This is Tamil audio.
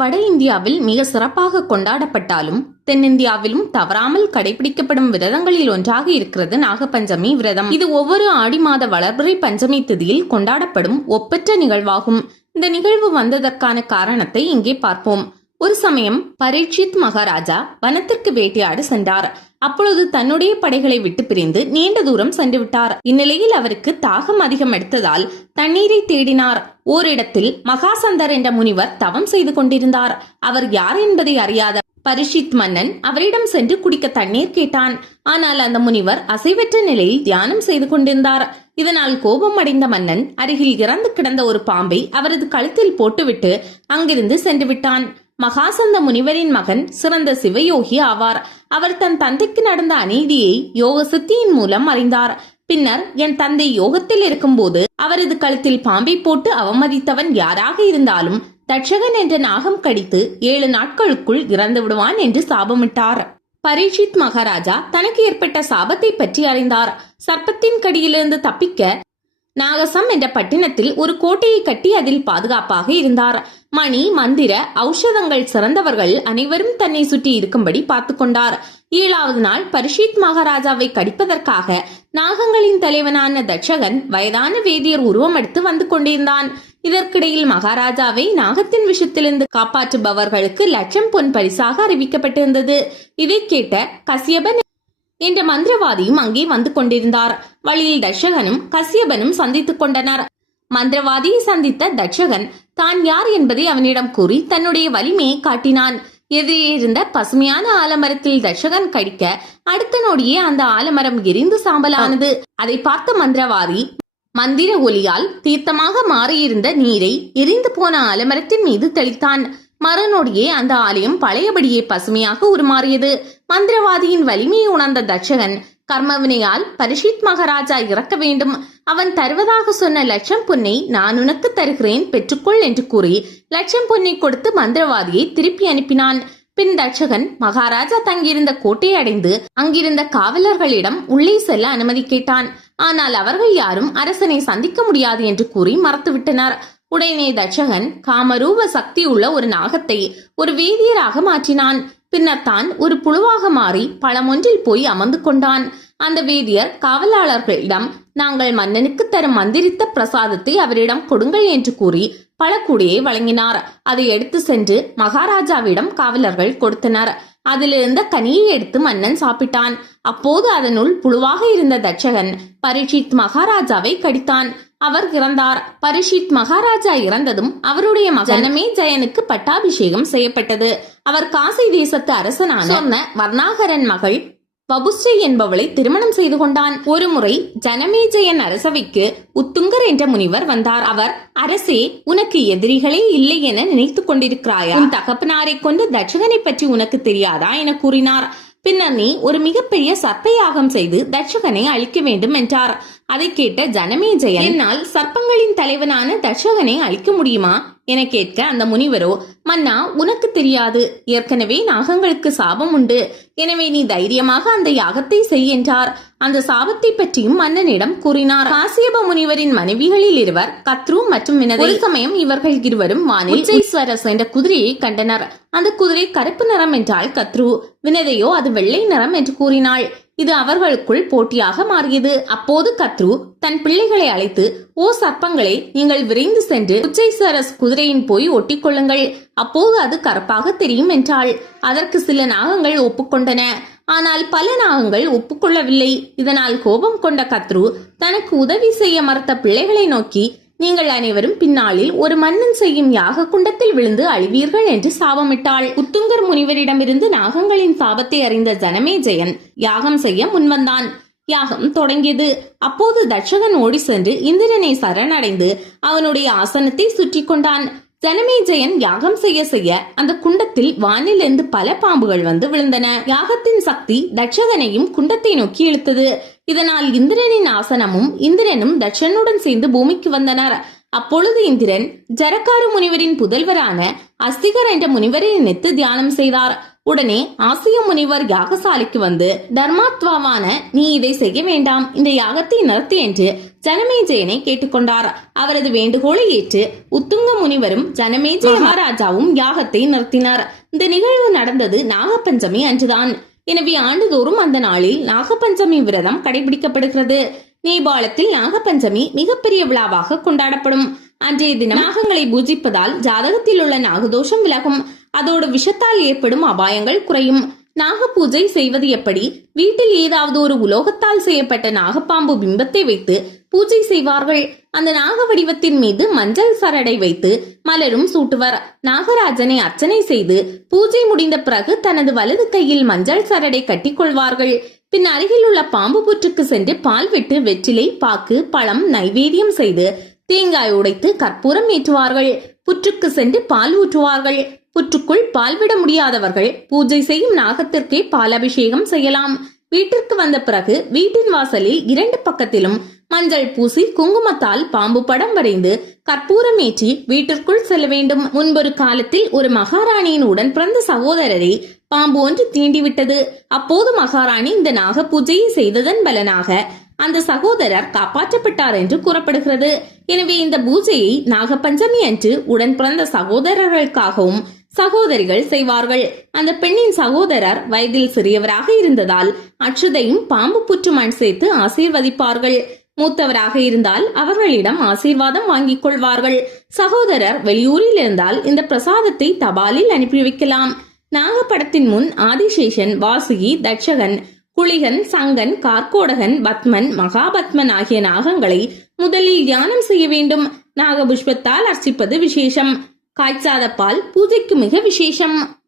வட இந்தியாவில் மிக சிறப்பாக கொண்டாடப்பட்டாலும் தென்னிந்தியாவிலும் தவறாமல் கடைபிடிக்கப்படும் விரதங்களில் ஒன்றாக இருக்கிறது நாகபஞ்சமி விரதம். இது ஒவ்வொரு ஆடி மாத வளர்பிறை பஞ்சமி திதியில் கொண்டாடப்படும் ஒப்பற்ற நிகழ்வாகும். இந்த நிகழ்வு வந்ததற்கான காரணத்தை இங்கே பார்ப்போம். ஒரு சமயம் பரீட்சித் மகாராஜா வனத்திற்கு வேட்டையாட சென்றார். அப்பொழுது தன்னுடைய படைகளை விட்டு பிரிந்து நீண்ட தூரம் சென்று விட்டார். இந்நிலையில் அவருக்கு தாகம் அதிகம் எடுத்ததால் தண்ணீரை தேடினார். ஓரிடத்தில் மகாசந்தர் என்ற முனிவர் தவம் செய்து கொண்டிருந்தார். அவர் யார் என்பதை அறியாத பரீட்சித் மன்னன் அவரிடம் சென்று குடிக்க தண்ணீர் கேட்டான். ஆனால் அந்த முனிவர் அசைவற்ற நிலையில் தியானம் செய்து கொண்டிருந்தார். இதனால் கோபம் அடைந்த மன்னன் அருகில் இறந்து கிடந்த ஒரு பாம்பை அவரது கழுத்தில் போட்டுவிட்டு அங்கிருந்து சென்று விட்டான். மகாசந்த முனிவரின் மகன் சிறந்த சிவயோகி ஆவார். அவர் தன் தந்தைக்கு நடந்த அநீதியை யோக சித்தியின் மூலம் அறிந்தார். பின்னர் என் தந்தை யோகத்தில் இருக்கும்போது அவரது கழுத்தில் பாம்பை போட்டு அவமதித்தவன் யாராக இருந்தாலும் தட்சகன் என்ற நாகம் கடித்து 7 நாட்களுக்குள் இறந்து விடுவான் என்று சாபமிட்டார். பரீட்சித் மகாராஜா தனக்கு ஏற்பட்ட சாபத்தை பற்றி அறிந்தார். சர்ப்பத்தின் கடியிலிருந்து தப்பிக்க நாகசம் என்ற பட்டினத்தில் ஒரு கோட்டையை கட்டி அதில் பாதுகாப்பாக இருந்தார். மணி, மந்திர, ஔஷதங்கள் சிறந்தவர்கள் அனைவரும் தன்னை சுற்றி இருக்கும்படி பார்த்து கொண்டார். 7வது நாள் பரீட்சித் மகாராஜாவை கடிப்பதற்காக நாகங்களின் தலைவனான தட்சகன் வயதான வேதியர் உருவம் எடுத்து வந்து கொண்டிருந்தான். இதற்கிடையில் மகாராஜாவை நாகத்தின் விஷத்திலிருந்து காப்பாற்றுபவர்களுக்கு 1,00,000 பொன் பரிசாக அறிவிக்கப்பட்டிருந்தது. இதை கேட்ட கசியபன் என்ற மந்திரவாதியும் அங்கே வந்து கொண்டிருந்தார். வழியில் தட்சகனும் கசியபனும் சந்தித்துக் கொண்டனர். மந்திரவாதியை சந்தித்த தட்சகன் தான் யார் என்பதை அவனிடம் கூறி தன்னுடைய வலிமையை காட்டினான். எதிரே இருந்த பசுமையான ஆலமரத்தில் தட்சகன் கடிக்க அடுத்த நொடியே அந்த ஆலமரம் எரிந்து சாம்பலானது. அதை பார்த்த மந்திரவாதி மந்திர ஒலியால் தீர்த்தமாக மாறியிருந்த நீரை எரிந்து போன ஆலமரத்தின் மீது தெளித்தான். மறுநொடியே அந்த ஆலயம் பழையபடியே பசுமையாக உருமாறியது. மந்திரவாதியின் வலிமையை உணர்ந்த தட்சகன் கர்மவினையால் பரீட்சித் மகாராஜா இறக்க வேண்டும், அவன் தருவதாக சொன்ன 1,00,000 பொன்னை நான் உனக்கு தருகிறேன், பெற்றுக்கொள் என்று கூறி 1,00,000 பொன்னை கொடுத்து மந்திரவாதியை திருப்பி அனுப்பினான். பின் தட்சகன் மகாராஜா தங்கியிருந்த கோட்டையை அடைந்து அங்கிருந்த காவலர்களிடம் உள்ளே செல்ல அனுமதி கேட்டான். ஆனால் அவர்கள் யாரும் அரசனை சந்திக்க முடியாது என்று கூறி மறுத்துவிட்டனர். உடனே தட்சகன் காமரூப சக்தி உள்ள ஒரு நாகத்தை ஒரு வேதியராக மாற்றினான். பின்னர் தான் ஒரு புழுவாக மாறி பழமொன்றில் போய் அமர்ந்து கொண்டான். அந்த வேதியர் காவலாளர்களிடம் நாங்கள் மன்னனுக்கு தரும் மந்திரித்த பிரசாதத்தை அவரிடம் கொடுங்கள் என்று கூறி பல கூடையை வழங்கினார். அதை எடுத்து சென்று மகாராஜாவிடம் காவலர்கள் கொடுத்தனர். அதிலிருந்த கனியை எடுத்து மன்னன் சாப்பிட்டான். அப்போது அதனுள் புழுவாக இருந்த தட்சகன் பரீட்சித் மகாராஜாவை கடித்தான். அவர் இறந்தார். பரீட்சித் மகாராஜா இறந்ததும் அவருடைய மகன் ஜனமேஜயனுக்கு பட்டாபிஷேகம் செய்யப்பட்டது. அவர் காசி தேசத்து அரசனான வர்ணாகரன் மகள் வபுஸ்ரீ என்பவளை திருமணம் செய்து கொண்டான். ஒரு முறை ஜனமேஜயன் அரசவைக்கு உத்துங்கர் என்ற முனிவர் வந்தார். அவர், அரசே, உனக்கு எதிரிகளே இல்லை என நினைத்துக் கொண்டிருக்கிறாயா? உன் தகப்பனாரை கொண்டு தட்சகனை பற்றி உனக்கு தெரியாதா என கூறினார். பின்னர் நீ ஒரு மிகப்பெரிய சர்ப்ப யாகம் செய்து தட்சகனை அழிக்க வேண்டும் என்றார். அதை கேட்ட ஜனமேஜயன், என்னால் சர்ப்பங்களின் தலைவனான தட்சகனை அழிக்க முடியுமா என கேட்க அந்த முனிவரோ, மன்னா, உனக்கு தெரியாது, ஏற்கனவே நாகங்களுக்கு சாபம் உண்டு, எனவே நீ தைரியமாக அந்த யாகத்தை செய் என்றார். அந்த சாபத்தை பற்றியும் மன்னனிடம் கூறினார். காசியப முனிவரின் மனைவிகளில் இருவர் கத்ரு மற்றும் வினதை. ஒரு சமயம் இவர்கள் இருவரும் வானில் உச்சைஸ்வரஸ் என்ற குதிரையை கண்டனர். அந்த குதிரை கருப்பு நிறம் என்றால் கத்ரு, வினதையோ அது வெள்ளை நிறம் என்று கூறினாள். இது அவர்களுக்குள் போட்டியாக மாறியது. அப்போது கத்ரு தன் பிள்ளைகளை அழைத்து, ஓ சர்ப்பங்களே, நீங்கள் விரைந்து சென்று உச்சைஸ்வரஸ் குதிரையின் போய் ஒட்டிக்கொள்ளுங்கள், அப்போது அது கருப்பாக தெரியும் என்றாள். அதற்கு சில நாகங்கள் ஒப்புக்கொண்டன. ஆனால் பல நாகங்கள் ஒப்புக்கொள்ளவில்லை. இதனால் கோபம் கொண்ட கத்ரு தனக்கு உதவி செய்ய மறுத்த பிள்ளைகளை நோக்கி, நீங்கள் அனைவரும் பின்னாளில் ஒரு மன்னன் செய்யும் யாக குண்டத்தில் விழுந்து அழிவீர்கள் என்று சாபமிட்டாள். உத்துங்கர் முனிவரிடமிருந்து நாகங்களின் சாபத்தை அறிந்த ஜனமேஜயன் யாகம் செய்ய முன்வந்தான். யாகம் தொடங்கியது. அப்போது தட்சகன் ஓடி சென்று இந்திரனை சரணடைந்து அவனுடைய ஆசனத்தை சுற்றி கொண்டான். ஜனமேஜயன் யாகம் செய்ய செய்ய அந்த குண்டத்தில் வானிலிருந்து பல பாம்புகள் வந்து விழுந்தன. யாகத்தின் சக்தி தட்சகனையும் குண்டத்தை நோக்கி இழுத்தது. இதனால் இந்திரனின் ஆசனமும் இந்திரனும் தட்சனுடன் சேர்ந்து பூமிக்கு வந்தனர். அப்பொழுது இந்திரன் ஜரக்காரு முனிவரின் புதல்வரான அஸ்திகர் என்ற முனிவரை நினைத்து தியானம் செய்தார். உடனே ஆசிய முனிவர் யாகசாலைக்கு வந்து, தர்மாத்வாவான நீ இதை செய்ய வேண்டாம், இந்த யாகத்தை நிறுத்து என்று ஜனமேஜயனை கேட்டுக்கொண்டார். அவரது வேண்டுகோளை ஏற்று உத்துங்க முனிவரும் ஜனமேஜய மகாராஜாவும் யாகத்தை நிறுத்தினார். இந்த நிகழ்வு நடந்தது நாகப்பஞ்சமி அன்றுதான். எனவே ஆண்டுதோறும் அந்த நாளில் நாகப்பஞ்சமி விரதம் கடைபிடிக்கப்படுகிறது. நேபாளத்தில் நாகப்பஞ்சமி மிகப்பெரிய விழாவாக கொண்டாடப்படும். அன்றைய தினம் நாகங்களை பூஜிப்பதால் ஜாதகத்தில் உள்ள நாகதோஷம் விலகும். அதோடு விஷத்தால் ஏற்படும் அபாயங்கள் குறையும். நாக பூஜை செய்வது எப்படி? வீட்டில் ஏதாவது ஒரு உலோகத்தால் செய்யப்பட்ட நாகப்பாம்பு பிம்பத்தை வைத்து பூஜை செய்வார்கள். அந்த நாக வடிவத்தின் மீது மஞ்சள் சரடை வைத்து மலரும் சூட்டுவர். நாகராஜனை அர்ச்சனை செய்து பூஜை முடிந்த பிறகு தனது வலது கையில் மஞ்சள் சரடை கட்டிக்கொள்வார்கள். பின் அருகில் உள்ள பாம்பு புற்றுக்கு சென்று பால் விட்டு வெற்றிலை, பாக்கு, பழம் நைவேத்தியம் செய்து தேங்காய் உடைத்து கற்பூரம் ஏற்றுவார்கள். புற்றுக்கு சென்று பால் ஊற்றுவார்கள். புற்றுக்குள் பால் விட முடியாதவர்கள் பூஜை செய்யும் நாகத்திற்கே பால் அபிஷேகம் செய்யலாம். வீட்டிற்கு வந்த பிறகு வீட்டின் வாசலில் 2 பக்கத்திலும் மஞ்சள் பூசி குங்குமத்தால் பாம்பு படம் வரைந்து கற்பூரம் ஏற்றி வீட்டிற்குள் செல்ல வேண்டும். முன்பொரு காலத்தில் ஒரு மகாராணியின் உடன் பிறந்த சகோதரரை பாம்பு ஒன்று தீண்டிவிட்டது. அப்போது மகாராணி இந்த நாக பூஜையை செய்ததன் பலனாக அந்த சகோதரர் காப்பாற்றப்பட்டார் என்று கூறப்படுகிறது. எனவே இந்த பூஜையை நாகப்பஞ்சமி அன்று உடன் பிறந்த சகோதரர்களுக்காகவும் சகோதரிகள் செய்வார்கள். அந்த பெண்ணின் சகோதரர் வயதில் சிறியவராக இருந்ததால் அச்சுதையும் பாம்பு புற்று மண் சேர்த்து ஆசீர்வதிப்பார்கள். மூத்தவராக இருந்தால் அவர்களிடம் ஆசீர்வாதம் வாங்கிக் கொள்வார்கள். சகோதரர் வெளியூரில் இருந்தால் இந்த பிரசாதத்தை தபாலில் அனுப்பி வைக்கலாம். நாகப்படத்தின் முன் ஆதிசேஷன், வாசுகி, தட்சகன், குளிகன், சங்கன், கார்கோடகன், பத்மன், மகாபத்மன் ஆகிய நாகங்களை முதலில் தியானம் செய்ய வேண்டும். நாகபுஷ்பத்தால் அர்ச்சிப்பது விசேஷம். காய்ச்சாத பால் பூஜைக்கு மிக விசேஷம்.